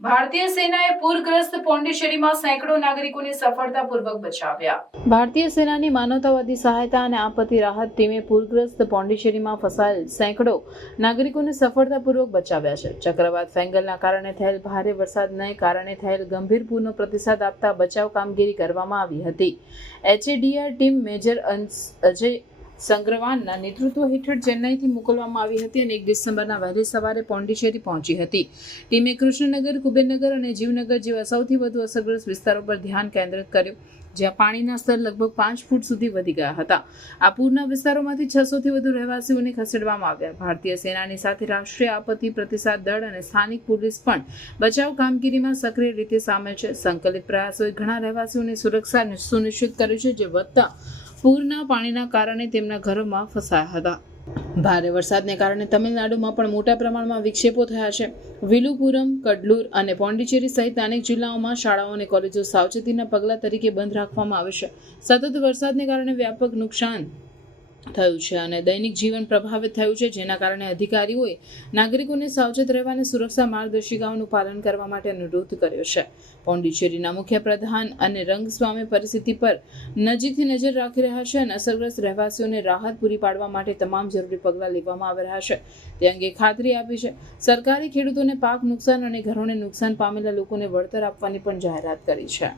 ભારતીય સેનાએ પૂરગ્રસ્ત પોંડિચેરીમાં સેંકડો નાગરિકોને સફળતાપૂર્વક બચાવ્યા. ભારતીય સેનાની માનવતાવાદી સહાયતા અને આપત્તિ રાહત ટીમે પૂરગ્રસ્ત પોંડિચેરીમાં ફસાયેલ સેંકડો નાગરિકોને સફળતાપૂર્વક બચાવ્યા છે. ચક્રવાત ફેંગલના કારણે થયેલ ભારે વરસાદને કારણે થયેલ ગંભીર પૂરનો પ્રતિસાદ આપતા બચાવ કામગીરી કરવામાં આવી હતી. HADR ટીમ મેજર અજય સંગ્રવાનના નેતૃત્વ હેઠળ ચેન્નાઈથી મોકલવામાં આવી હતી અને 1 ડિસેમ્બરના વહેલી સવારે પોંડિચેરી પહોંચી હતી. ટીમે કૃષ્ણનગર, કુબેરનગર અને જીવનગર જેવા સૌથી વધુ અસરગ્રસ્ત વિસ્તારો પર ધ્યાન કેન્દ્રિત કર્યું, જ્યાં પાણીના સ્તર લગભગ 5 ફૂટ સુધી વધી ગયા હતા. આ પૂરના વિસ્તારોમાંથી 600થી વધુ રહેવાસીઓને ખસેડવામાં આવ્યા. ભારતીય સેનાની સાથે રાષ્ટ્રીય આપત્તિ પ્રતિસાદ દળ અને સ્થાનિક પોલીસ પણ બચાવ કામગીરીમાં સક્રિય રીતે સામેલ છે. સંકલિત પ્રયાસોએ ઘણા રહેવાસીઓની સુરક્ષા સુનિશ્ચિત કરી છે, જે વધતા પૂરના પાણીના કારણે તેમના ઘરોમાં ફસાયા હતા. ભારે વરસાદને કારણે તમિલનાડુમાં પણ મોટા પ્રમાણમાં વિક્ષેપો થયા છે. વિલુપુરમ, કડલૂર અને પોંડિચેરી સહિત અનેક જિલ્લાઓમાં શાળાઓ અને કોલેજો સાવચેતીના પગલાં તરીકે બંધ રાખવામાં આવી છે. સતત વરસાદને કારણે વ્યાપક નુકસાન થયું છે અને દૈનિક જીવન પ્રભાવિત થયું છે, જેના કારણે અધિકારીઓએ નાગરિકોને સાવચેત રહેવા અને સુરક્ષા માર્ગદર્શિકાઓનું પાલન કરવા માટે અનુરોધ કર્યો છે. પોંડિચેરીના મુખ્ય પ્રધાન અને રંગસ્વામી પરિસ્થિતિ પર નજીકથી નજર રાખી રહ્યા છે અને અસરગ્રસ્ત રહેવાસીઓને રાહત પૂરી પાડવા માટે તમામ જરૂરી પગલાં લેવામાં આવી રહ્યા છે તે અંગે ખાતરી આપી છે. સરકારે ખેડૂતોને પાક નુકસાન અને ઘરોને નુકસાન પામેલા લોકોને વળતર આપવાની પણ જાહેરાત કરી છે.